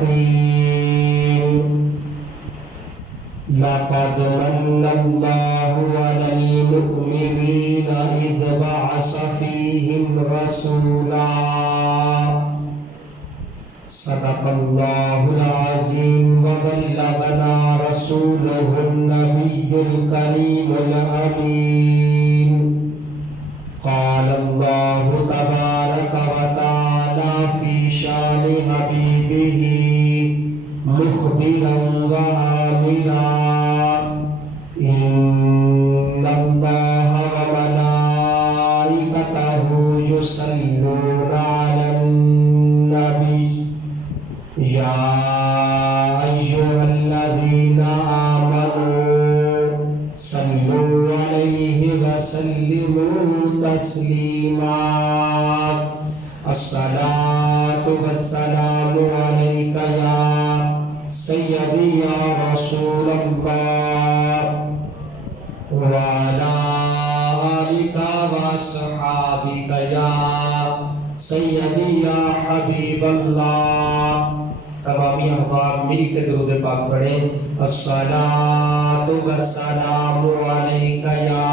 الرحيم لقد من الله على المؤمنين إذ بعث فيهم رسولا صدق الله العظيم وبلغنا رسوله النبي الكريم الأمين قال الله تبارك وتعالى في شان حبيبه مخبرا وآمرا إن الله وملائكته يصلون على النبي يا أيها الذين آمنوا صلوا عليه وسلموا تسليما الصلاة والسلام عليك يا سيدي يا رسول الله وعلى آلك وأصحابك يا سیدی یا حبیب اللہ. تمامی احباب مل کے درود پاک پڑھیں. الصلاۃ والسلام علیک یا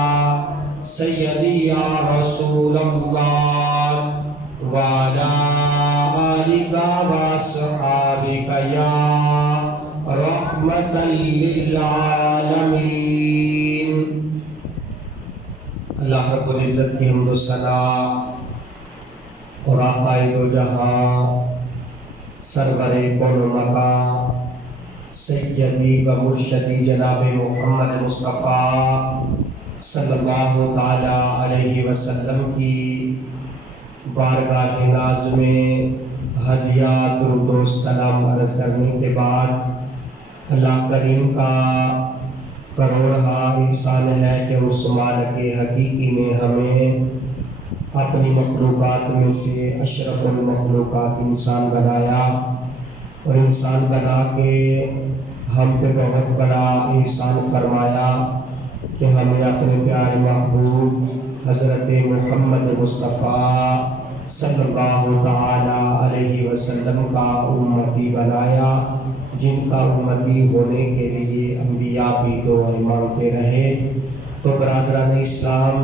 سیدی یا رسول اللہ وعلی آلک واصحابک یا رحمۃ للعالمین. اللہ رب العزت کی حمد و ثنا اور آقائے دو جہاں سرور کون و مکان سیدی و مرشدی جناب محمد مصطفیٰ صلی اللہ تعالی علیہ وسلم کی بارگاہ ناز میں ہدیہ درود و سلام عرض کرنے کے بعد اللہ کریم کا کروڑہا احسان ہے کہ اس مالک حقیقی نے ہمیں اپنی مخلوقات میں سے اشرف المخلوقات انسان بنایا اور انسان بنا کے ہم پہ بہت بڑا احسان فرمایا کہ ہمیں اپنے پیارے محبوب حضرت محمد مصطفیٰ صلی اللہ تعالی علیہ وسلم کا امتی بنایا، جن کا امتی ہونے کے لیے انبیاء بھی دعائیں مانگتے رہے. تو برادران اسلام،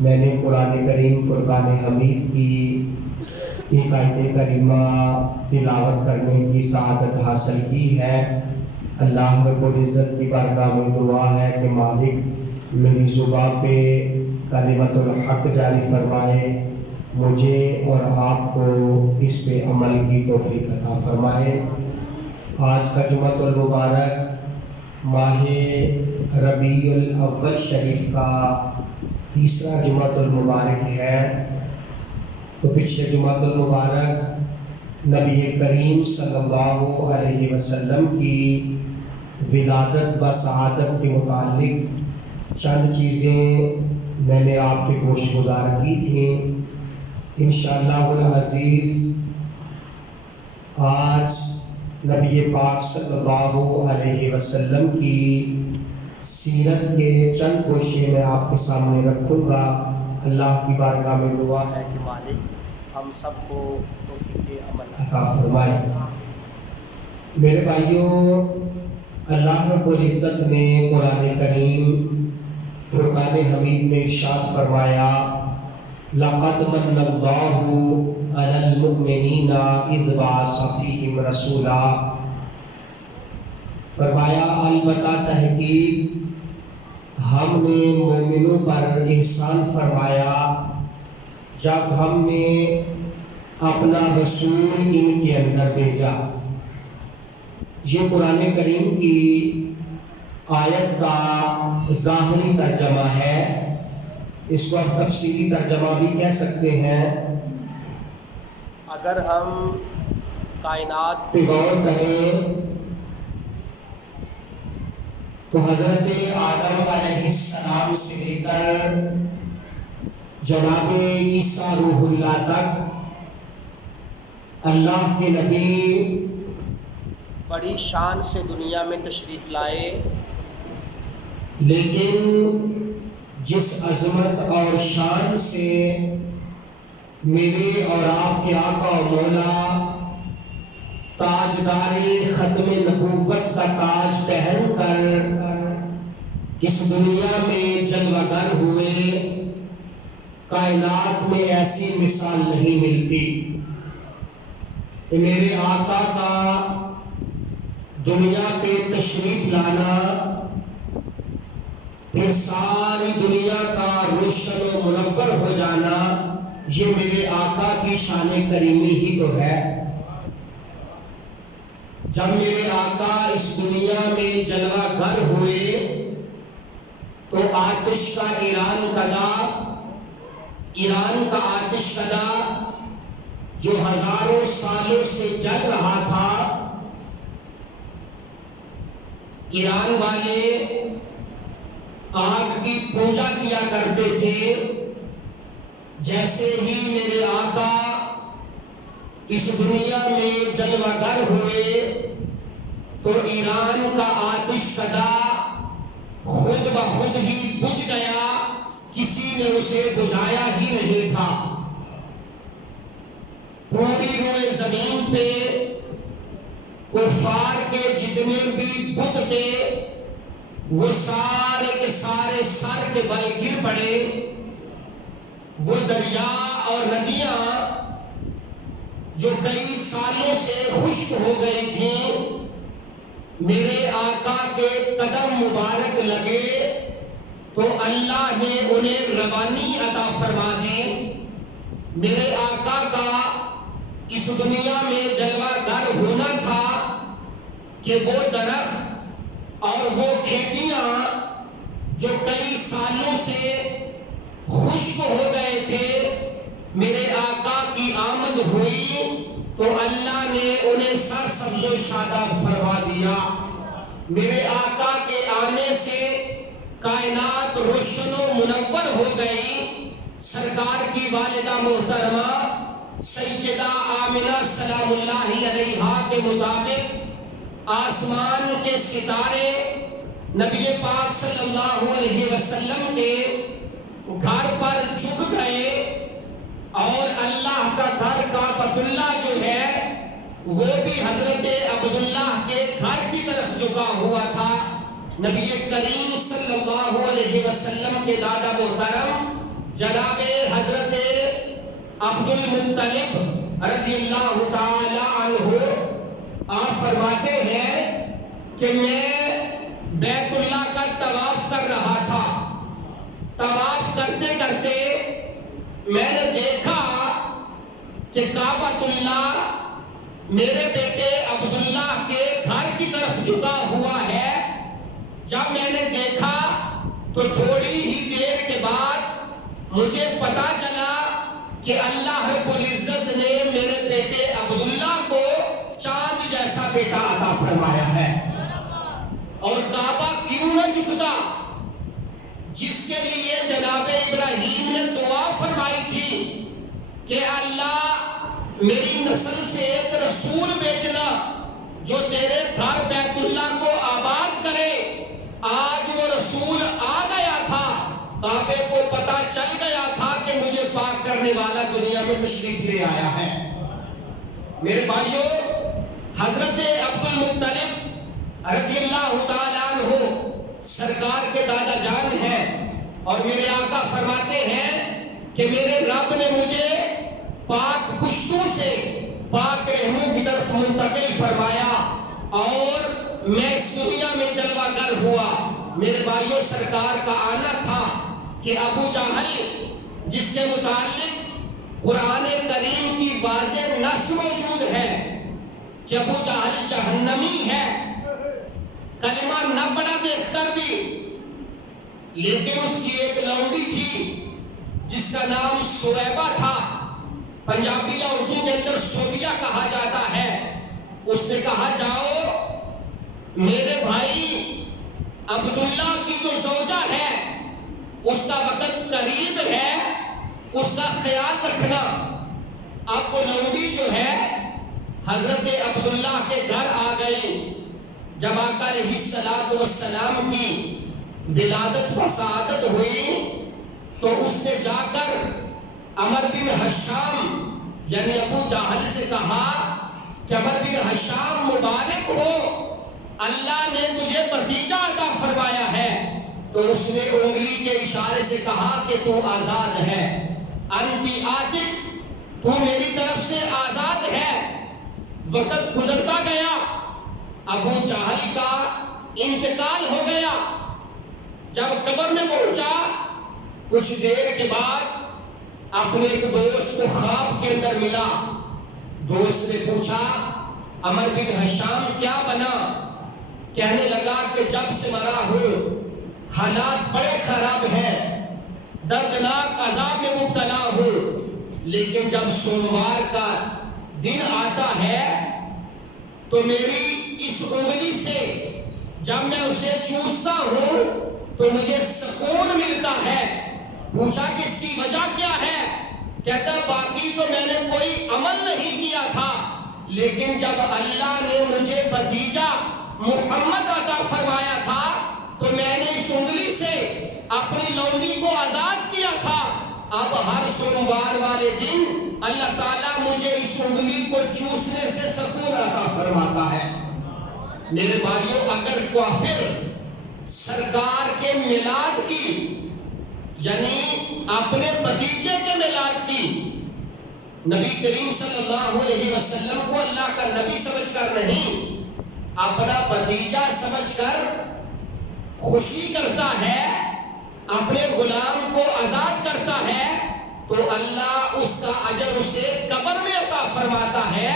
میں نے قرآن کریم فرقان حمید کی ایک آیت کریمہ تلاوت کرنے کی سعادت حاصل کی ہے. اللہ رب العزت کی بارگاہ میں دعا ہے کہ مالک میری زبان پہ کلمت الحق جاری فرمائے، مجھے اور آپ کو اس پہ عمل کی توفیق عطا فرمائے. آج کا جمعۃ المبارک ماہ ربیع الاول شریف کا تیسرا جمعۃ المبارک ہے. تو پچھلے جمعۃ المبارک نبی کریم صلی اللہ علیہ وسلم کی ولادت و سعادت کے متعلق چند چیزیں میں نے آپ کے گوش گزار کی تھیں. انشاءاللہ العزیز آج نبی پاک صلی اللہ علیہ وسلم کی سیرت کے چند گوشے میں آپ کے سامنے رکھوں گا. اللہ کی بارگاہ میں دعا ہے کہ مالک ہم سب کو توفیق عمل عطا فرمائے. میرے بھائیوں، اللہ رب العزت نے قرآن کریم فرقان حمید میں ارشاد فرمایا لقد من اللہ علی المؤمنین اذ بعث فیہم رسولا. فرمایا البتہ تحقیق ہم نے مومنوں پر احسان فرمایا جب ہم نے اپنا رسول ان کے اندر بھیجا. یہ قرآن کریم کی آیت کا ظاہری ترجمہ ہے. اس کو ہم تفصیلی ترجمہ بھی کہہ سکتے ہیں. اگر ہم کائنات پہ غور کریں تو حضرت آدم علیہ السلام سے لے کر جناب عیسیٰ روح اللہ تک اللہ کے نبی بڑی شان سے دنیا میں تشریف لائے، لیکن جس عظمت اور شان سے میرے اور آپ کے آقا و مولا تاجدار ختم نبوت کا تاج پہن کر اس دنیا میں جلوہ گر ہوئے، کائنات میں ایسی مثال نہیں ملتی کہ میرے آقا کا دنیا پہ تشریف لانا، پھر ساری دنیا کا روشن و منور ہو جانا، یہ میرے آقا کی شان کریمی ہی تو ہے۔ جب میرے آقا اس دنیا میں جلوہ گر ہوئے تو آتش کا ایران کا آتش کدا جو ہزاروں سالوں سے جل رہا تھا، ایران والے آگ کی پوجا کیا کرتے تھے۔ جیسے ہی میرے آقا اس دنیا میں جلوہ گر ہوئے تو ایران کا آتش کدا خود بخود ہی بجھ گیا، کسی نے اسے بجھایا ہی نہیں تھا۔ پوری روئے زمین پہ کفار کے جتنے بھی بت تھے وہ سارے کے سارے سر کے بل گر پڑے۔ وہ دریا اور ندیاں جو کئی سالوں سے خشک ہو گئی تھیں، میرے آقا کے قدم مبارک لگے تو اللہ نے انہیں روانی عطا فرما دی۔ میرے آقا کا اس دنیا میں جلوہ گر ہونا تھا کہ وہ درخت اور وہ کھیتیاں جو کئی سالوں سے خشک ہو گئے تھے، میرے آقا کی آمد ہوئی تو اللہ نے انہیں سرسبز و شاداب فرما دیا۔ میرے آقا کے آنے سے کائنات روشن و منور ہو گئی۔ سرکار کی والدہ محترمہ سیدہ آمنہ سلام اللہ علیہا کے مطابق آسمان کے ستارے نبی پاک صلی اللہ علیہ وسلم کے گھر پر جھک گئے، اور اللہ کا گھر کعبۃ اللہ جو ہے وہ بھی حضرت عبداللہ کے گھر کی طرف جھکا ہوا تھا۔ نبی کریم صلی اللہ علیہ وسلم کے دادا محترم جناب حضرت عبد المطلب رضی اللہ تعالی عنہ آپ فرماتے ہیں کہ میں بیت اللہ کا طواف کر رہا تھا۔ طواف کرتے کرتے میں نے دیکھا کہ کعبۃ اللہ میرے بیٹے عبداللہ کے گھر کی طرف جھکا ہوا ہے۔ جب میں نے دیکھا تو تھوڑی ہی دیر کے بعد مجھے پتا چلا کہ اللہ رب العزت نے میرے بیٹے عبداللہ کو چاند جیسا بیٹا عطا فرمایا ہے۔ اور کعبہ کیوں نہ جھکتا، جس کے لیے جناب ابراہیم نے دعا فرمائی تھی کہ اللہ میری نسل سے ایک رسول بھیجنا جو تیرے گھر بیت اللہ کو آباد کرے۔ آج وہ رسول آ گیا تھا، کعبے کو پتا چل گیا تھا کہ مجھے پاک کرنے والا دنیا میں تشریف لے آیا ہے۔ میرے بھائیوں، حضرت عبد المطلب رضی اللہ تعالیٰ عنہ سرکار کے دادا جان ہیں، اور میرے آقا فرماتے ہیں کہ میرے رب نے مجھے پاک پشتوں سے پاک رحموں کی طرف منتقل فرمایا اور میں اس دنیا میں جلوہ گر ہوا۔ میرے بھائیوں، سرکار کا آنا تھا کہ ابو جہل جس کے متعلق قرآن کریم کی واضح نص موجود ہے کہ ابو جہل جہنمی ہے، کلمہ نہ پڑھا دیکھ کر بھی، لیکن اس کی ایک لونڈی تھی جس کا نام سویبہ تھا، پنجابی یا اردو کے اندر سوبیا کہا جاتا ہے۔ اس نے کہا جاؤ میرے بھائی عبداللہ کی جو زوجہ ہے اس کا وقت قریب ہے، اس کا خیال رکھنا۔ اب وہ لونڈی جو ہے حضرت عبداللہ کے گھر آ گئی۔ جب آقا علیہ السلام کی ولادت و سعادت ہوئی تو اس نے جا کر عمر بن حشام یعنی ابو جہل سے کہا کہ عمر بن ہشام مبارک ہو، اللہ نے تجھے بھتیجا عطا فرمایا ہے۔ تو اس نے انگلی کے اشارے سے کہا کہ تو آزاد ہے، انتی عاتق، تو میری طرف سے آزاد ہے۔ وقت گزرتا گیا، ابو جہل کا انتقال ہو گیا۔ جب قبر میں پہنچا، کچھ دیر کے بعد اپنے ایک دوست کو خواب کے اندر ملا۔ دوست نے پوچھا عمر بن ہشام کیا بنا؟ کہنے لگا کہ جب سے مرا ہوں حالات بڑے خراب ہیں، دردناک عذاب میں مبتلا ہوں، لیکن جب سوموار کا دن آتا ہے تو میری اس انگلی سے جب میں اسے چوستا ہوں تو مجھے سکون ملتا ہے۔ پوچھا کس کی وجہ کیا ہے؟ کہتا باقی تو میں نے کوئی عمل نہیں کیا تھا، لیکن جب اللہ نے مجھے بھتیجا محمد عطا فرمایا تھا تو میں نے اس انگلی سے اپنی لونڈی کو آزاد کیا تھا۔ اب ہر سوموار والے دن اللہ تعالیٰ مجھے اس انگلی کو چوسنے سے سکون عطا فرماتا ہے۔ میرے بھائیوں، اگر کافر سرکار کے میلاد کی، یعنی اپنے بھتیجے کے میلاد کی، نبی کریم صلی اللہ علیہ وسلم کو اللہ کا نبی سمجھ کر نہیں، اپنا بھتیجا سمجھ کر خوشی کرتا ہے، اپنے غلام کو آزاد کرتا ہے، تو اللہ اس کا اجر اسے قبر میں عطا فرماتا ہے۔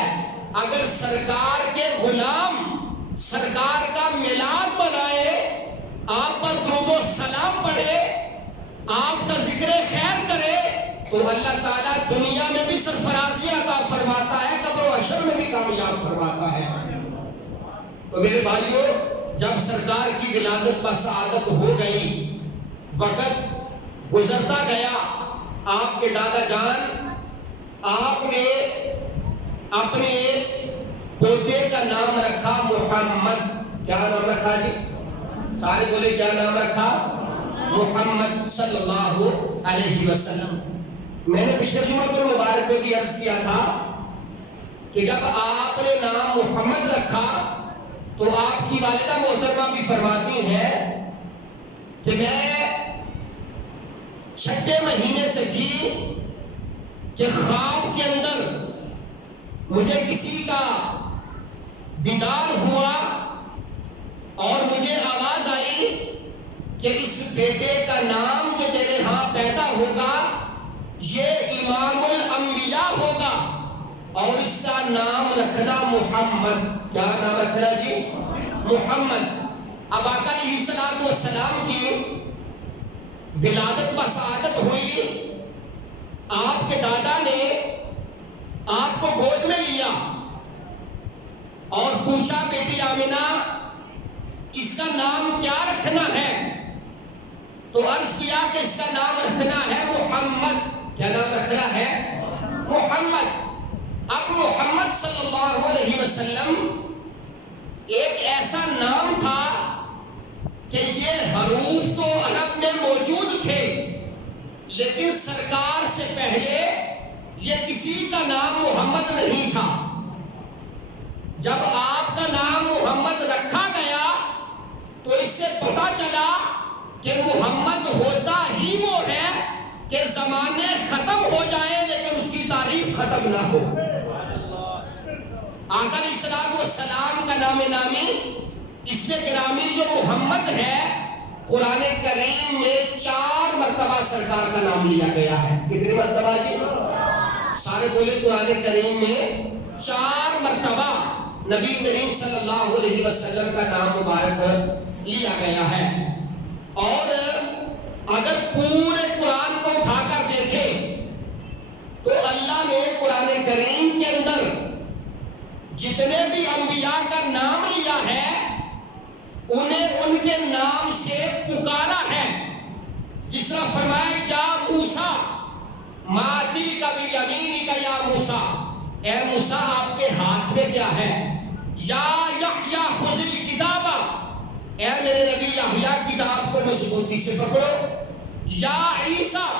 اگر سرکار کے غلام سرکار کا میلاد منائے، آپ پر درود و سلام پڑھے، آپ کا ذکر خیر کرے، تو اللہ تعالیٰ دنیا میں بھی سرفرازی عطا فرماتا ہے، قبر و حشر میں بھی کامیاب فرماتا ہے۔ تو میرے بھائیوں، جب سرکار کی ولادت بسعادت ہو گئی، وقت گزرتا گیا، آپ کے دادا جان آپ نے اپنے پوتے کا نام رکھا محمد۔ کیا نام رکھا جی؟ سارے بولے کیا نام رکھا؟ محمد صلی اللہ علیہ وسلم۔ میں نے پچھلے جمعہ پر مبارک میں بھی عرض کیا تھا کہ جب آپ نے نام محمد رکھا تو آپ کی والدہ محترمہ بھی فرماتی ہیں کہ میں 6 مہینے سے تھی کہ خواب کے اندر مجھے کسی کا دیدار ہوا اور مجھے آواز آئی کہ اس بیٹے کا نام جو تیرے ہاں پیدا ہوگا یہ امام الانبیاء ہوگا اور اس کا نام رکھنا محمد۔ کیا نام رکھنا جی؟ محمد۔ اب آقا علیہ السلام کی ولادت بسعادت ہوئی، آپ کے دادا نے آپ کو گود میں لیا اور پوچھا بیٹی آمنہ اس کا نام کیا رکھنا ہے؟ تو عرض کیا کہ اس کا نام رکھنا ہے محمد۔ کیا نام رکھنا ہے؟ محمد۔ اب محمد صلی اللہ علیہ وسلم ایک ایسا نام تھا کہ یہ حروف تو عرب میں موجود تھے، لیکن سرکار سے پہلے یہ کسی کا نام محمد نہیں تھا۔ جب آپ کا نام محمد رکھا گیا تو اس سے پتہ چلا کہ محمد ہوتا ہی وہ ہے کہ زمانے ختم ہو جائے لیکن اس کی تعریف ختم نہ ہو۔ آقا علیہ السلام کا نام نامی اس میں گرامی جو محمد ہے، قرآن کریم میں 4 مرتبہ سرکار کا نام لیا گیا ہے۔ کتنی مرتبہ جی؟ سارے بولے قرآن کریم میں 4 مرتبہ نبی کریم صلی اللہ علیہ وسلم کا نام مبارک لیا گیا ہے۔ اور اگر پورے قرآن کو اٹھا کر دیکھیں تو اللہ نے قرآن کریم کے اندر جتنے بھی انبیاء کا نام لیا ہے انہیں ان کے نام سے پکارا ہے۔ جس طرح فرمایا یا موسیٰ ماتی کا بھی یمینی کا، یا موسیٰ اے موسیٰ آپ کے ہاتھ میں کیا ہے؟ یا یحییٰ خذ الکتاب اے میرے نبی یحییٰ کتاب کو مضبوطی سے پکڑو۔ یا عیسیٰ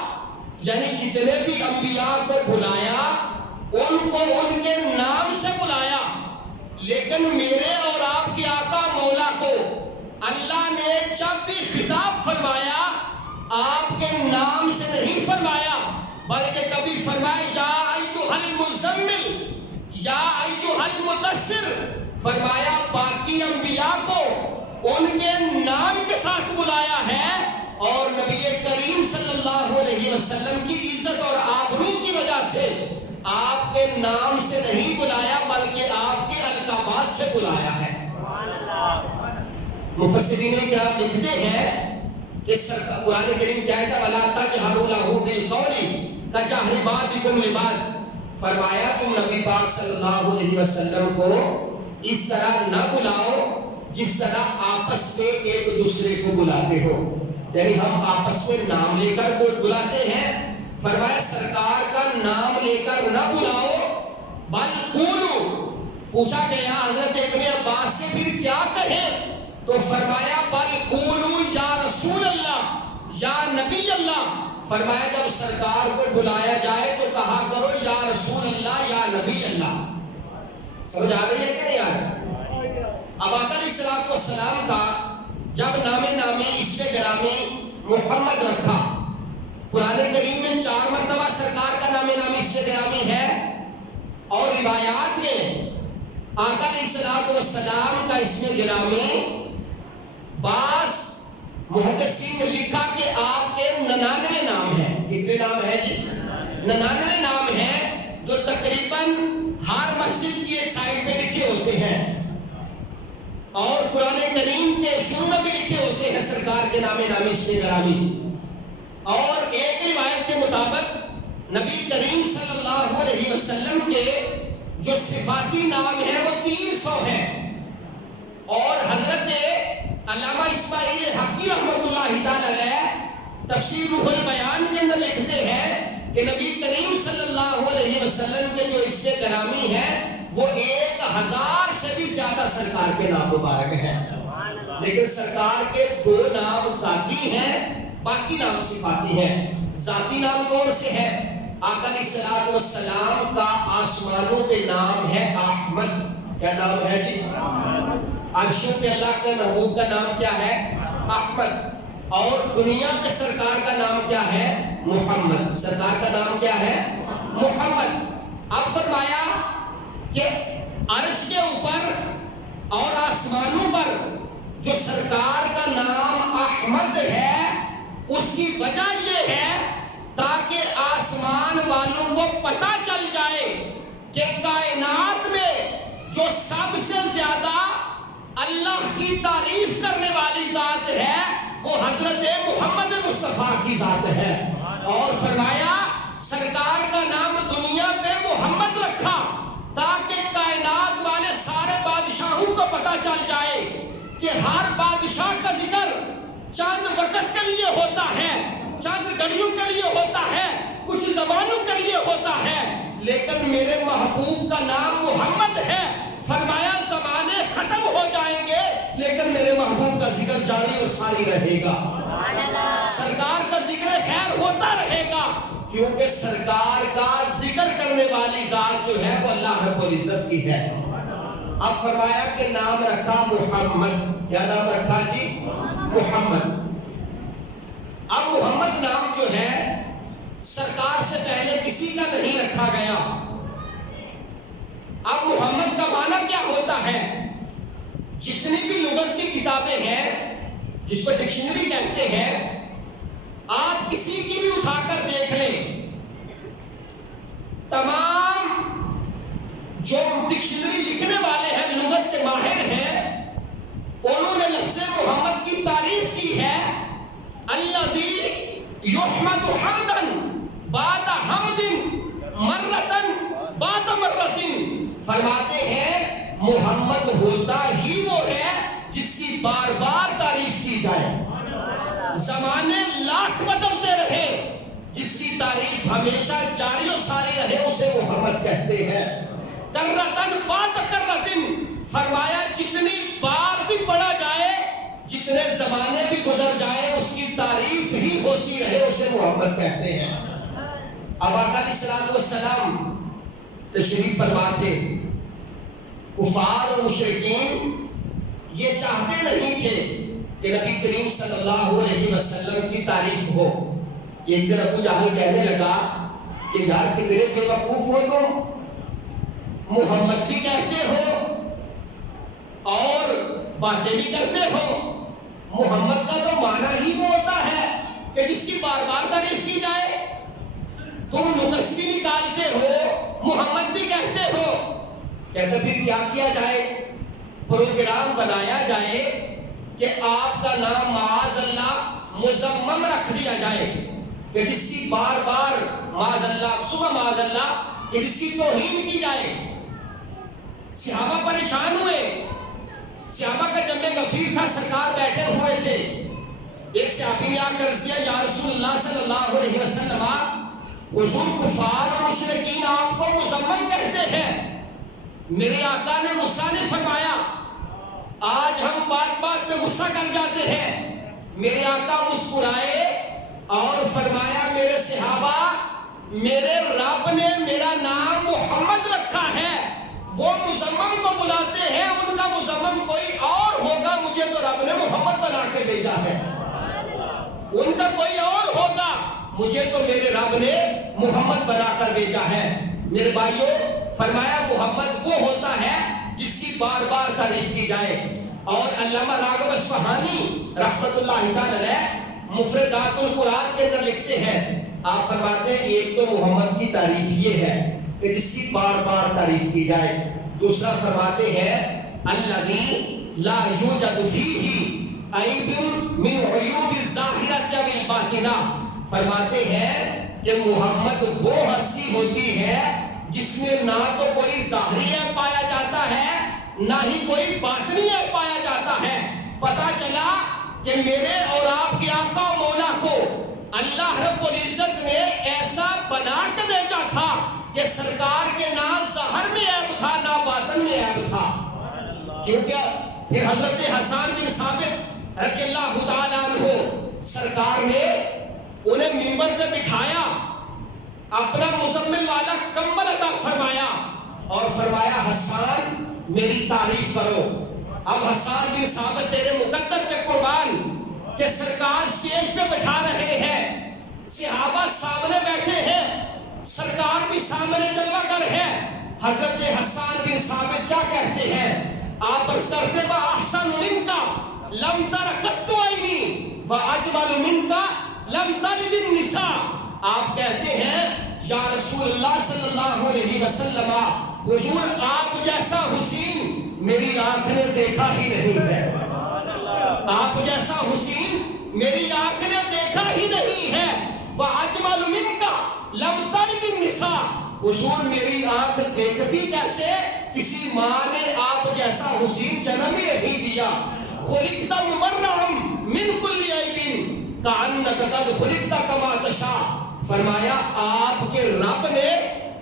یعنی جتنے بھی انبیاء کو بلایا ان کو ان کے نام سے بلایا۔ لیکن میرے اور آپ کے آقا مولا کو اللہ نے جب بھی خطاب فرمایا آپ کے نام سے نہیں فرمایا، بلکہ کبھی فرمایا یا ایھا المزمل، یا ایھا المدثر، فرمایا باقی انبیاء کو ان کے نام کے ساتھ بلایا ہے، اور نبی کریم صلی اللہ علیہ وسلم کی عزت اور آبرو کی وجہ سے آپ کے نام سے نہیں بلایا بلکہ آپ کے القابات سے بلایا ہے۔ مفسرین کرام لکھتے ہیں کہ قرآن کریم کیا ہے وَلَا تَجْهَرُوا لَهُ بِالْقَوْلِ كَجَهْرِ بَعْضِكُمْ لِبَعْضٍ، فرمایا تم نبی پاک صلی اللہ علیہ وسلم کو اس طرح نہ بلاؤ جس طرح آپس میں ایک دوسرے کو بلاتے ہو، یعنی ہم آپس میں نام لے کر کو بلاتے ہیں، فرمایا سرکار کا نام لے کر نہ بلاؤ، بل قولوا، پوچھا گیا حضرت ابن عباس سے پھر کیا کہیں، تو فرمایا بل قولوا یا رسول اللہ یا نبی اللہ، فرمایا جب سرکار کو بلایا جائے تو کہا کرو یا رسول اللہ یا نبی اللہ۔ سمجھ آ رہی ہے کہ نہیں آ رہی؟ اب آقا علیہ السلام کا جب نامی اسم گرامی محمد رکھا، قرآن کریم میں 4 مرتبہ سرکار کا نامی اسم گرامی ہے، اور روایات میں آقا علیہ السلام کا اسم گرامی بعض محدثین نے لکھا کہ آپ کے 99 نام ہیں۔ کتنے نام ہیں جی؟ 99 نام ہیں جو تقریباً ہر مسجد کی ایک سائڈ پہ لکھے ہوتے ہیں، اور قرآن کریم کے شروع میں بھی لکھے ہوتے ہیں سرکار کے نام اسم گرامی۔ اور ایک روایت کے مطابق نبی کریم صلی اللہ علیہ وسلم کے جو صفاتی نام ہیں وہ 300 ہیں، اور حضرت علامہ اسماعیل حقی رحمۃ اللہ تعالی علیہ تفسیر روح البیان کے اندر لکھتے ہیں کہ نبی کریم صلی اللہ علیہ وسلم کے جو اسم گرامی ہیں وہ 1000 سے بھی زیادہ سرکار کے نام مبارک ہیں، لیکن سرکار کے 2 نام ذاتی ہیں، باقی نام صفاتی ہیں۔ ذاتی نام کون سے ہیں؟ آقا علیہ السلام کا آسمانوں پہ نام ہے احمد۔ کیا نام ہے جی؟ عرشوں پہ اللہ کے محبوب کا نام کیا ہے؟ احمد۔ اور دنیا کے سرکار کا نام کیا ہے؟ محمد۔ سرکار کا نام کیا ہے؟ محمد۔ اب فرمایا کہ عرش کے اوپر اور آسمانوں پر جو سرکار کا نام احمد ہے، اس کی وجہ یہ ہے تاکہ آسمان والوں کو پتہ چل جائے کہ کائنات میں جو سب سے زیادہ اللہ کی تعریف کرنے والی ذات ہے وہ حضرت محمد مصطفیٰ کی ذات ہے، اور فرمایا سرکار کا نام دنیا پہ محمد رکھا تاکہ کائنات والے سارے بادشاہوں کو پتہ چل جائے کہ ہر بادشاہ کا ذکر چند وقت کے لیے ہوتا ہے، چند گھڑیوں کے لیے ہوتا ہے، کچھ زمانوں کے لیے ہوتا ہے، لیکن میرے محبوب کا نام محمد ہے، فرمایا زمانے ختم ہو جائیں گے لیکن میرے محبوب کا ذکر جاری اور ساری رہے گا، سرکار کا ذکر خیر ہوتا رہے گا، کیونکہ سرکار کا ذکر کرنے والی ذات جو ہے وہ اللہ رب العزت کی ہے۔ اب فرمایا کہ نام رکھا محمد۔ کیا نام رکھا جی؟ محمد۔ اب محمد نام جو ہے سرکار سے پہلے کسی کا نہیں رکھا گیا۔ اب محمد کا معنی کیا ہوتا ہے؟ جتنی بھی لغت کی کتابیں ہیں جس کو ڈکشنری کہتے ہیں، آپ کسی کی بھی اٹھا کر دیکھ لیں، تمام جو ڈکشنری لکھنے والے ہیں، لغت کے ماہر ہیں، انہوں نے لفظ محمد کی تعریف کی ہے الذی یحمد حمدا بعد حمد مرتن بعد مرتن، فرماتے ہیں محمد ہوتا ہی وہ ہے جس کی بار بار تعریف کی جائے، زمانے لاکھ بدلتے رہے جس کی تعریف ہمیشہ جاری و ساری رہے اسے محمد کہتے ہیں۔ کرتن بعد کرتن، فرمایا جتنی بار بھی پڑھا جائے، جتنے زمانے بھی گزر جائے، اس کی تعریف ہی ہوتی رہے اسے محمد کہتے ہیں۔ اب آقا علیہ السلام تشریف فرما تھے، کفار اور مشرکین یہ چاہتے نہیں تھے کہ نبی کریم صلی اللہ علیہ وسلم کی تعریف ہو. ایک دن ابو جہل کہنے لگا کہ یار کتنے بے وقوف ہو تم، محمد بھی کہتے ہو اور باتیں بھی کرتے ہو. محمد کا تو معنی ہی وہ ہوتا ہے کہ جس کی بار بار تعریف کی جائے. تم نقص بھی نکالتے ہو، محمد بھی کہتے ہو. کہتے پھر کیا کیا جائے؟ پروگرام بنایا جائے کہ آپ کا نام معاذ اللہ مزمم رکھ دیا جائے کہ جس کی بار بار معاذ اللہ صبح معاذ اللہ کہ جس کی توہین کی جائے. صحابہ پریشان ہوئے. صحابہ کا جمع غفیر تھا، سرکار بیٹھے ہوئے تھے. ایک صحابی نے آ کر عرض کیا یا رسول اللہ صلی اللہ علیہ وسلم حضور کفار اور مشرکین آپ کو مزمم کہتے ہیں. میرے آقا نے غصہ نہیں فرمایا. آج ہم بات بات پہ غصہ کر جاتے ہیں. میرے آقا مسکرائے اور فرمایا میرے صحابہ، میرے رب نے میرا نام محمد رکھا ہے. وہ مزمم کو بلاتے ہیں، ان کا مزمم کوئی اور ہوگا، مجھے تو رب نے محمد بنا کے بھیجا ہے. ان کا کوئی اور ہوگا، مجھے تو میرے رب نے محمد بنا کر بھیجا ہے. میرے بھائیوں، فرمایا محمد وہ ہوتا ہے جس کی بار بار تعریف کی جائے. اور علامہ راغب اصفہانی رحمت اللہ تعالی علیہ مفردات القرآن کے اندر لکھتے ہیں، آپ فرماتے ہیں ایک تو محمد کی تعریف یہ ہے کہ جس کی بار بار تعریف کی جائے. دوسرا فرماتے ہیں الذی لا یوجد فیہ عیب من عیوب الظاہرۃ والباطنہ. فرماتے ہیں کہ محمد وہ ہستی ہوتی ہے جس میں نہ تو کوئی ظاہری عیب پایا جاتا ہے نہ ہی کوئی باطنی عیب پایا جاتا ہے. پتہ چلا کہ میرے اور آپ کے آقا مولا کو اللہ رب العزت نے ایسا بنا کے بھیجا تھا کہ سرکار کے نہ ظاہر میں عیب تھا نہ باطن میں عیب تھا. کیونکہ پھر حضرت حسان بن ثابت رضی اللہ تعالیٰ عنہ سرکار نے انہیں منبر پہ بٹھایا، اپنا مزمل والا کمبل عطا فرمایا اور فرمایا حسان میری تعریف کرو. اب حسان بن ثابت تیرے مقدر پہ قربان کہ سرکار سٹیج پہ بٹھا رہے ہیں، صحابہ سامنے بیٹھے ہیں، سرکار بھی سامنے جلوہ گر ہے. حضرت حسان بن ثابت کیا کہتے ہیں؟ آپ کرتے با احسن منکا لم تر قط عینی و اجمل منکا لم تلد النساء. آپ کہتے ہیں یا رسول اللہ صلی اللہ علیہ وسلم حضور آپ جیسا حسین میری آنکھ نے دیکھا ہی نہیں ہے. آپ جیسا حسین میری آنکھ نے دیکھا ہی نہیں ہے. وَأَجْمَلُ مِنْكَ لَمْ تَلِدِ النِّسَاء. حضور میری آنکھ دیکھتی کیسے؟ کسی ماں نے آپ جیسا حسین جنم ہی نہیں دیا. خُلِقْتَ مُبَرَّأً مِنْ كُلِّ عَیْبٍ کَأَنَّکَ قَدْ خُلِقْتَ كَمَا تَشَاءُ. فرمایا آپ کے رب نے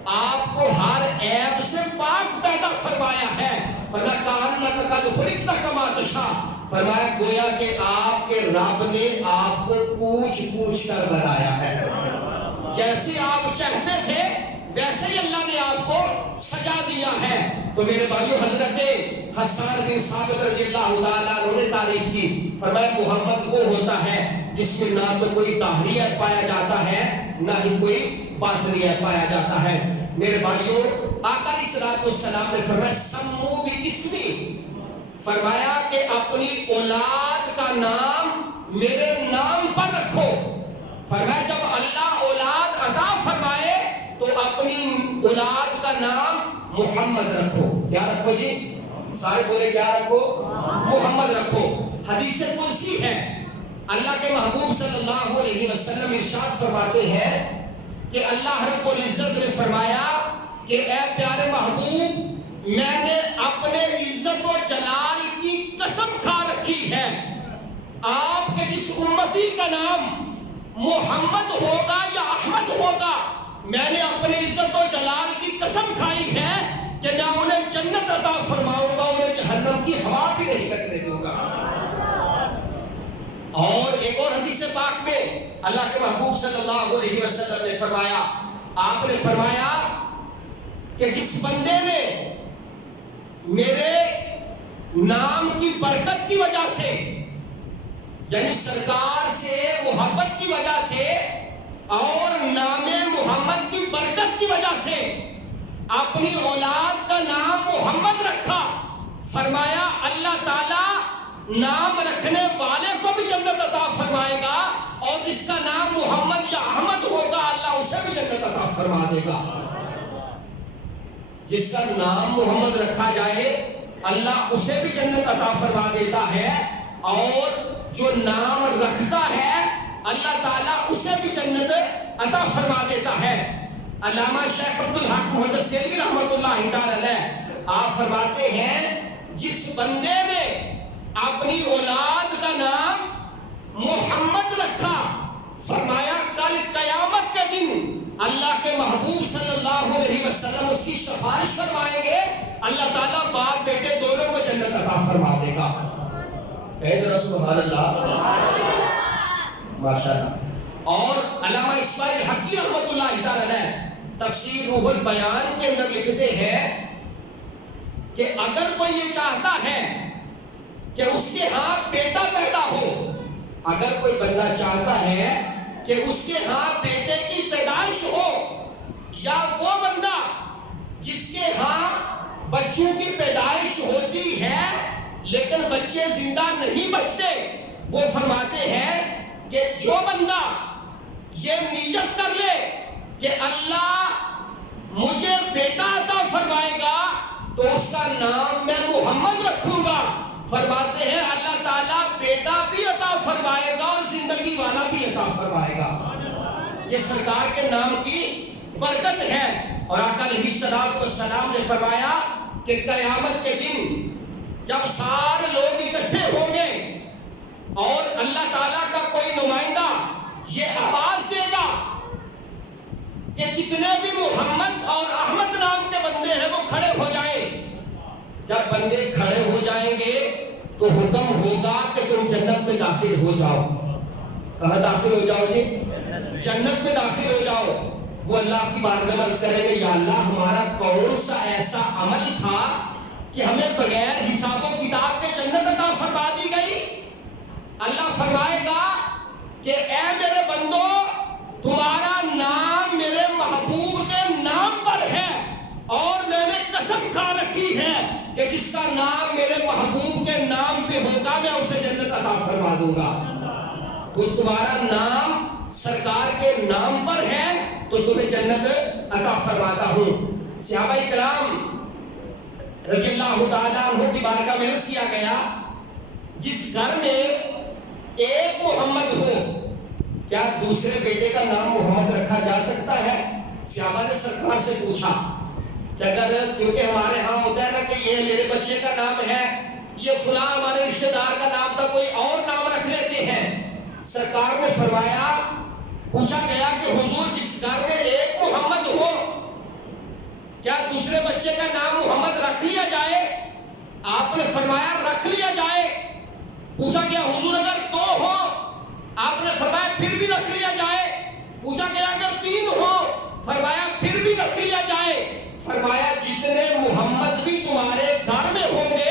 آپ کو ہر عیب سے پاک پیدا فرمایا ہے. کَأَنَّکَ قَدْ خُلِقْتَ كَمَا تَشَاءُ. فرمایا گویا کہ آپ کے رب نے آپ کو پوچھ پوچھ کر بنایا ہے. جیسے آپ چاہتے تھے ویسے ہی اللہ نے آپ کو سجا دیا ہے. تو میرے بھائیو حضرت حسان بن ثابت رضی اللہ تعالیٰ عنہ نے تعریف کی. فرمایا محمد وہ ہوتا ہے جس میں نہ تو کوئی ظاہری عیب پایا جاتا ہے نہ ہی کوئی باطنی عیب پایا جاتا ہے. میرے بھائیو آقا علیہ الصلوۃ والسلام نے فرمایا سمو باسمی. فرمایا کہ اپنی اولاد کا نام میرے نام پر رکھو. فرمایا جب اللہ اولاد عطا فرمائے تو اپنی اولاد کا نام محمد رکھو. کیا رکھو جی؟ سارے بولے کیا رکھو؟ محمد رکھو. حدیث قدسی ہے، اللہ کے محبوب صلی اللہ علیہ وسلم ارشاد فرماتے ہیں کہ اللہ رب العزت نے فرمایا کہ اے پیارے محبوب میں نے اپنے عزت و جلال کی قسم کھا رکھی ہے آپ کے جس امتی کا نام محمد ہوگا یا احمد ہوگا، میں نے اپنی عزت و جلال کی قسم کھائی ہے کہ میں انہیں جنت عطا فرماؤں گا، انہیں جہنم کی ہوا بھی نہیں لگنے دوں گا. اور ایک اور حدیث پاک میں اللہ کے محبوب صلی اللہ علیہ وسلم نے فرمایا، آپ نے فرمایا کہ جس بندے نے میرے نام کی برکت کی وجہ سے، یعنی سرکار سے محبت کی وجہ سے اور نام محمد کی برکت کی وجہ سے اپنی اولاد کا نام محمد رکھا۔ فرمایا اللہ تعالیٰ نام رکھنے والے کو بھی جنت عطا فرمائے گا، اور جس کا نام محمد یا احمد ہوگا اللہ اسے بھی جنت عطا فرما دے گا۔ جس کا نام محمد رکھا جائے اللہ اسے بھی جنت عطا فرما دیتا ہے، اور جو نام رکھتا ہے اللہ تعالیٰ اسے بھی جنت عطا فرما دیتا ہے۔ علامہ شیخ عبدالحق محدث دہلوی رحمۃ اللہ تعالی علیہ آپ فرماتے ہیں جس بندے نے اپنی اولاد کا نام محمد رکھا، فرمایا کل قیامت کے دن اللہ کے محبوب صلی اللہ علیہ وسلم اس کی سفارش فرمائیں گے، اللہ تعالیٰ باپ بیٹے دونوں کو جنت عطا فرما دے گا۔ سبحان اللہ، ماشاءاللہ۔ اور علامہ اسماعیل حقی رحمۃ اللہ تعالی علیہ تفسیر روح البیان کے اندر لکھتے ہیں کہ اگر کوئی یہ چاہتا ہے کہ اس کے ہاں بیٹا پیدا ہو، اگر کوئی بندہ چاہتا ہے کہ اس کے ہاں بیٹے کی پیدائش ہو، یا وہ بندہ جس کے ہاں بچوں کی پیدائش ہوتی ہے لیکن بچے زندہ نہیں بچتے، وہ فرماتے ہیں کہ جو بندہ یہ نیت کر لے کہ اللہ مجھے بیٹا عطا فرمائے گا تو اس کا نام میں محمد رکھوں گا، فرماتے ہیں اللہ تعالیٰ بیٹا بھی عطا فرمائے گا اور زندگی والا بھی عطا فرمائے گا۔ یہ سرکار کے نام کی برکت ہے۔ اور آقا علیہ السلام نے فرمایا کہ قیامت کے دن جب سارے لوگ اکٹھے ہوں گے اور اللہ تعالیٰ کا کوئی نمائندہ یہ آواز دے گا کہ جتنے بھی محمد اور احمد نام کے بندے ہیں وہ کھڑے ہو جائیں۔ جب بندے کھڑے ہو جائیں گے تو حکم ہوگا کہ تم جنت میں داخل ہو جاؤ۔ کہاں داخل ہو جاؤ جی؟ جنت میں داخل ہو جاؤ۔ وہ اللہ کی بارگاہ میں عرض کریں گے یا اللہ ہمارا کون سا ایسا عمل تھا کہ ہمیں بغیر حساب و کتاب کے جنت عطا فرما دی گئی؟ اللہ فرمائے گا کہ اے میرے بندو تمہارا نام میرے محبوب کے نام پر ہے، اور میں نے قسم کھا رکھی ہے کہ جس کا نام میرے محبوب کے نام پہ ہوگا میں اسے جنت عطا فرما دوں گا۔ تو تمہارا نام سرکار کے نام پر ہے تو تمہیں جنت عطا فرماتا ہوں۔ صحابہ کرام رضی اللہ تعالیٰ عنہ کی بارگاہ میں عرض کیا گیا جس گھر میں ایک محمد ہو کیا دوسرے بیٹے کا نام محمد رکھا جا سکتا ہے؟ صحابہ نے سرکار سے پوچھا کہ اگر، کیونکہ ہمارے ہاں ہوتا ہے نا کہ یہ میرے بچے کا نام ہے، یہ فلاں ہمارے رشتہ دار کا نام تھا، کوئی اور نام رکھ لیتے ہیں۔ سرکار نے فرمایا، پوچھا گیا کہ حضور جس گھر میں ایک محمد ہو کیا دوسرے بچے کا نام محمد رکھ لیا جائے؟ آپ نے فرمایا رکھ لیا جائے۔ پوچھا گیا حضور اگر دو ہو؟ آپ نے فرمایا پھر بھی رکھ لیا جائے۔ پوچھا گیا اگر تین ہو؟ فرمایا پھر بھی رکھ لیا جائے۔ فرمایا جتنے محمد بھی تمہارے گھر میں ہوں گے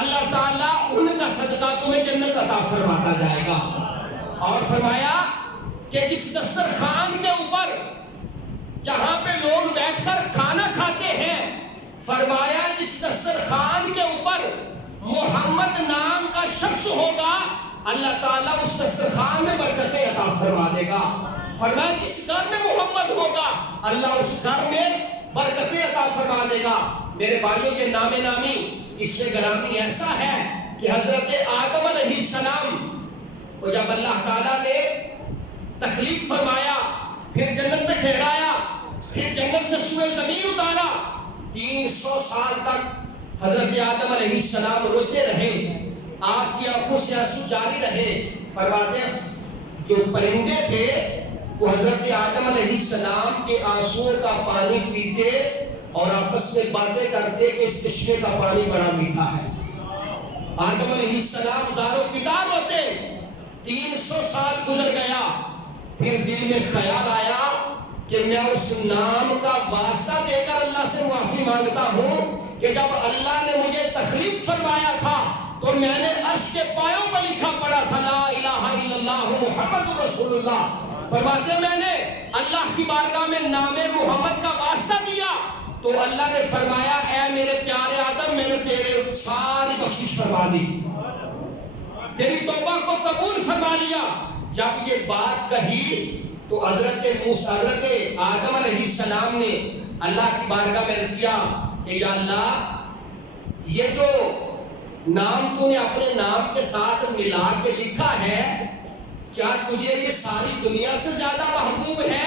اللہ تعالیٰ ان کا صدقہ تمہیں جنت عطا فرماتا جائے گا۔ اور فرمایا کہ جس دسترخوان کے اوپر جہاں پہ لوگ بیٹھ کر کھانا کھاتے ہیں، فرمایا جس دسترخوان کے اوپر محمد نام کا شخص ہوگا اللہ تعالیٰ اس دسترخوان میں برکتیں عطا فرما دے گا۔ فرمایا جس گھر میں محمد ہوگا اللہ اس گھر میں برکتیں عطا فرما دے گا۔ میرے بھائیوں یہ نام نامی اس میں گرامی ایسا ہے کہ حضرت آدم علیہ السلام کو جب اللہ تعالیٰ نے تخلیق فرمایا، پھر جنت میں ٹھہرایا، پھر جنت سے سوئے زمین اتارا، 300 سال تک حضرت آدم علیہ السلام روتے رہے، آپ کی آنکھوں سے آنسو جاری رہے۔ فرماتے جو پرندے تھے وہ حضرت آدم علیہ السلام کے آنسوؤں کا پانی پیتے اور آپس میں باتیں کرتے کہ اس چشمے کا پانی بڑا میٹھا ہے۔ آدم علیہ السلام زارو کدار ہوتے، 300 سال گزر گیا، پھر دل میں خیال آیا کہ میں اس نام کا واسطہ دے کر اللہ سے معافی مانگتا ہوں کہ جب اللہ نے مجھے میں نے عرش کے پایوں پر لکھا پڑا تھا لا الہ الا اللہ محمد رسول اللہ. فرماتے میں نے اللہ کی بارگاہ میں نام محمد کا واسطہ دیا تو اللہ نے فرمایا اے میرے پیارے آدم میں نے تیرے ساری بخشش فرما دی, تیری توبہ کو قبول فرما لیا. جب یہ بات کہی تو حضرت آدم علیہ السلام نے اللہ کی بارگاہ میں عرض کیا کہ یا اللہ یہ جو نام تو نے اپنے نام کے ساتھ ملا کے لکھا ہے کیا تجھے یہ ساری دنیا سے زیادہ محبوب ہے؟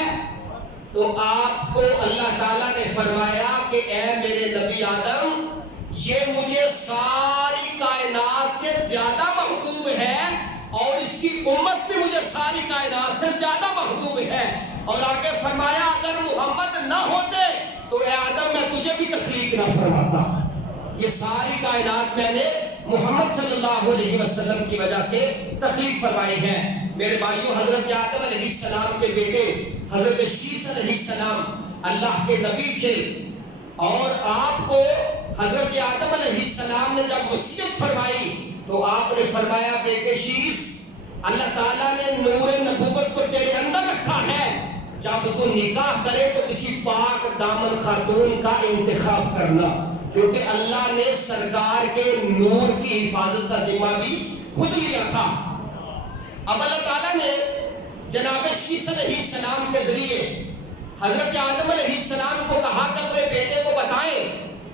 تو آپ کو اللہ تعالیٰ نے فرمایا کہ اے میرے نبی آدم یہ مجھے ساری کائنات سے زیادہ محبوب ہے اور اس کی امت بھی مجھے ساری کائنات سے زیادہ محبوب ہے. اور آگے فرمایا اگر محمد نہ ہوتے تو اے آدم میں تجھے بھی تخلیق نہ فرماتا. یہ ساری کائنات میں نے محمد صلی اللہ علیہ وسلم کی وجہ سے تخلیق فرمائی ہے. میرے بھائیوں حضرت آدم علیہ السلام کے بیٹے حضرت شیس علیہ السلام اللہ کے نبی تھے اور آپ کو حضرت آدم علیہ السلام نے جب وصیت فرمائی تو آپ نے فرمایا بیٹے شیس اللہ تعالیٰ نے نور نبوت کو تیرے اندر رکھا ہے, جب تو نکاح کرے تو کسی پاک دامن خاتون کا انتخاب کرنا کیونکہ اللہ نے سرکار کے نور کی حفاظت کا ذمہ بھی خود لیا تھا. اب اللہ تعالیٰ نے جناب شیس علیہ السلام کے ذریعے حضرت آدم علیہ السلام کو کہا کہ اپنے بیٹے کو بتائیں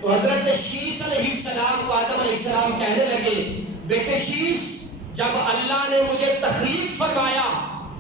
تو حضرت شیس علیہ السلام کو آدم علیہ السلام کہنے لگے بیٹے شیس جب اللہ نے مجھے تخلیق فرمایا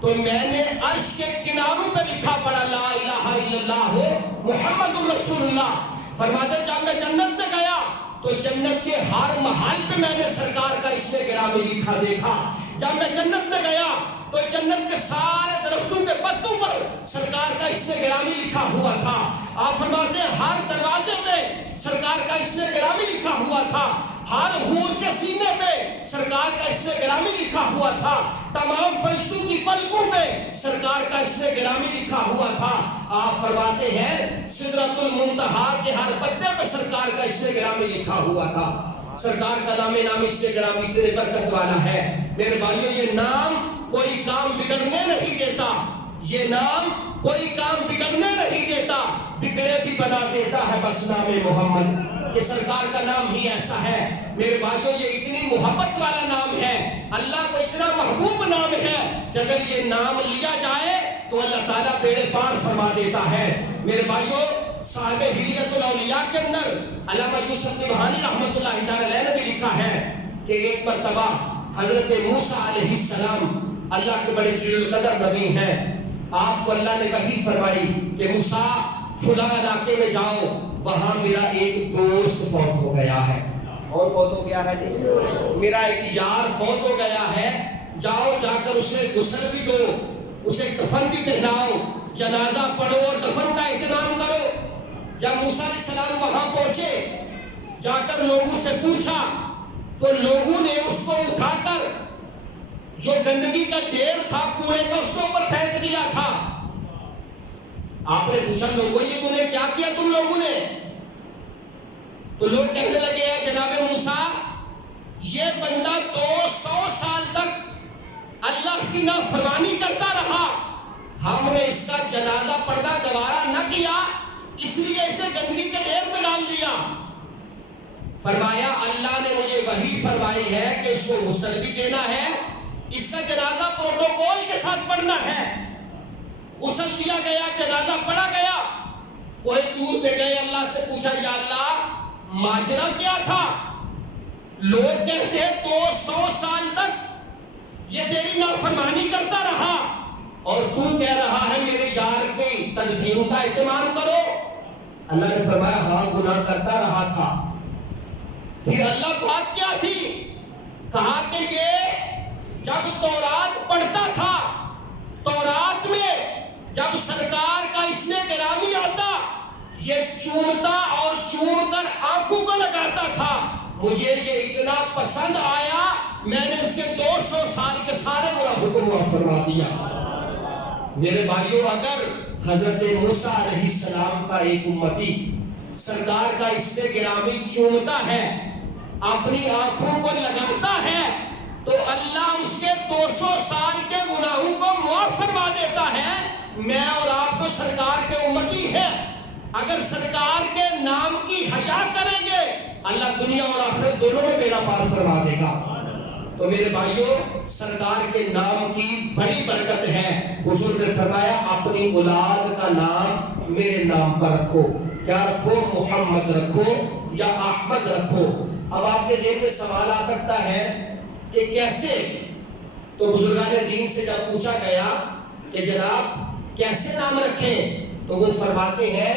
تو میں نے عرش کے کناروں پہ لکھا پڑا لا الہ الا اللہ محمد رسول اللہ. فرماتے جب میں جنت میں گیا تو جنت کے ہر محل پہ میں نے سرکار کا اسم گرامی لکھا دیکھا. جب میں جنت میں گیا تو جنت کے سارے درختوں کے پتوں پر سرکار کا اسم گرامی لکھا ہوا تھا. آپ فرماتے ہیں ہر دروازے پہ سرکار کا اسم گرامی لکھا ہوا تھا, ہر حور کے سینے پہ سرکار کا اسم گرامی لکھا ہوا تھا, تمام فرشتوں کی پلکوں پہ سرکار کا اسم گرامی لکھا ہوا تھا. آپ فرماتے ہیں سدرۃ المنتہا کے ہر پتے پہ سرکار کا اسم گرامی لکھا ہوا تھا. سرکار کا نام اسم گرامی اتنے برکت والا ہے. میرے بھائیوں یہ نام کوئی کام بگڑنے نہیں دیتا, یہ نام کوئی کام بگڑنے نہیں دیتا, بگڑے بھی بنا دیتا ہے بس نام محمد. یہ سرکار کا نام ہی ایسا ہے. میرے بھائیوں یہ اتنی محبت والا نام ہے, اللہ کو اتنا محبوب نام ہے کہ اگر یہ نام لیا جائے تو اللہ تعالیٰ بیڑے پار فرما دیتا ہے. میرے بھائیوں صاحب ہلیت الاولیاء کے اندر علامہ یوسف نبہانی رحمۃ اللہ تعالی علیہ نے بھی لکھا ہے کہ ایک مرتبہ حضرت موسیٰ علیہ السلام اللہ کے بڑے جلیل القدر نبی ہیں, آپ کو اللہ نے وحی فرمائی کہ موسیٰ فلاں علاقے میں جاؤ, وہاں میرا ایک دوست فوت ہو گیا ہے. اور فوت ہو گیا ہے جی میرا ایک یار فوت ہو گیا ہے, جاؤ جا کر اسے غسل بھی دو, اسے کفن بھی پہناؤ, جنازہ پڑھو اور دفن کا اہتمام کرو. جب موسیٰ علیہ السلام وہاں پہنچے جا کر لوگوں سے پوچھا تو لوگوں نے اس کو اٹھا کر جو گندگی کا ڈھیر تھا کوڑے کا اس کے اوپر پھینک دیا تھا. آپ نے پوچھا لوگوں یہ تم نے کیا کیا تم لوگوں نے؟ تو لوگ کہنے لگے جناب موسیٰ یہ بندہ 200 سال تک اللہ کی نافرمانی کرتا رہا, ہم نے اس کا جنازہ پردہ گوارا نہ کیا اس لیے اسے گندگی کے ڈھیر میں ڈال دیا. فرمایا اللہ نے مجھے وحی فرمائی ہے کہ اس کو غسل بھی دینا ہے, اس کا جنازہ پروٹوکول کے ساتھ پڑھنا ہے. غسل دیا گیا, جنازہ پڑھا گیا, کوئی دور پہ گئے اللہ سے پوچھا یا اللہ ماجرا کیا تھا؟ لوگ کہتے ہیں 200 سال تک یہ تیری نافرمانی کرتا رہا اور تو کہہ رہا ہے میرے یار کی تدفین کا اہتمام کرو. اللہ نے فرمایا ہاں گناہ کرتا رہا تھا. پھر اللہ بات کیا تھی؟ کہا کہ یہ جب تورات پڑھتا تھا, تورات میں جب سرکار کا اسم گرامی آتا یہ چومتا اور چوم کر آنکھوں کو لگاتا تھا. مجھے یہ اتنا پسند آیا میں نے اس کے 200 سال کے سارے گناہوں کو معاف فرما دیا. میرے بھائیوں اگر حضرت موسیٰ علیہ السلام کا ایک امتی سرکار کا اسم گرامی چومتا ہے اپنی آنکھوں کو لگاتا ہے تو اللہ اس کے 200 سال کے گناہوں کو معاف فرما دیتا ہے. میں اور آپ تو سرکار کے امتی ہیں. اگر سرکار کے نام کی حیا کریں گے اللہ دنیا اور آخرت دونوں میں بیڑا پار فرما دے گا. تو میرے بھائیوں سرکار کے نام کی بڑی برکت ہے. حضور نے فرمایا اپنی اولاد کا نام میرے نام پر رکھو. کیا رکھو؟ محمد رکھو یا احمد رکھو. اب آپ کے ذہن میں سوال آ سکتا ہے کہ کیسے؟ تو بزرگان دین سے جب پوچھا گیا کہ جناب کیسے نام رکھیں تو وہ فرماتے ہیں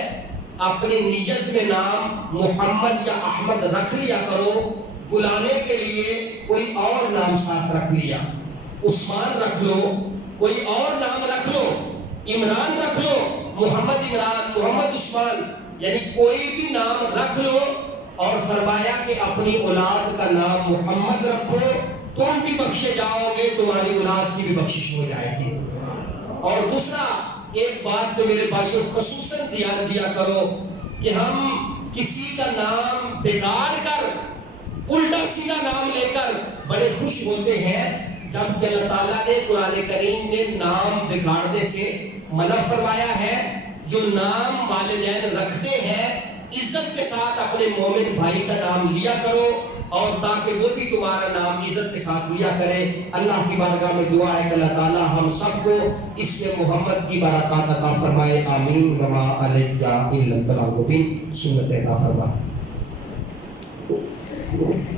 اپنی نیت میں نام محمد یا احمد رکھ لیا کرو. بلانے کے لیے کوئی اور نام ساتھ رکھ لیا. عثمان رکھ لو، کوئی اور نام رکھ لو، عمران رکھ لو، محمد عمران، محمد عثمان، یعنی کوئی بھی نام رکھ لو. اور فرمایا کہ اپنی اولاد کا نام محمد رکھو، تم بھی بخشے جاؤ گے، تمہاری اولاد کی بھی بخشش ہو جائے گی. اور دوسرا ایک بات تو میرے بھائیوں خصوصاً دھیان دیا کرو کہ ہم کسی کا نام بگاڑ کر الٹا سیدھا نام لے کر بڑے خوش ہوتے ہیں، جب اللہ تعالیٰ نے قرآن کریم نے نام بگاڑنے سے منع فرمایا ہے. جو نام والدین رکھتے ہیں عزت کے ساتھ اپنے مومن بھائی کا نام لیا کرو، اور تاکہ وہ بھی تمہارا نام عزت کے ساتھ لیا کرے. اللہ کی بارگاہ میں دعا ہے کہ اللہ تعالیٰ ہم سب کو اس میں محمد کی برکات عطا فرمائے. آمین. وما علیہ الا البلاغ المبین. سنت عطا فرمائے.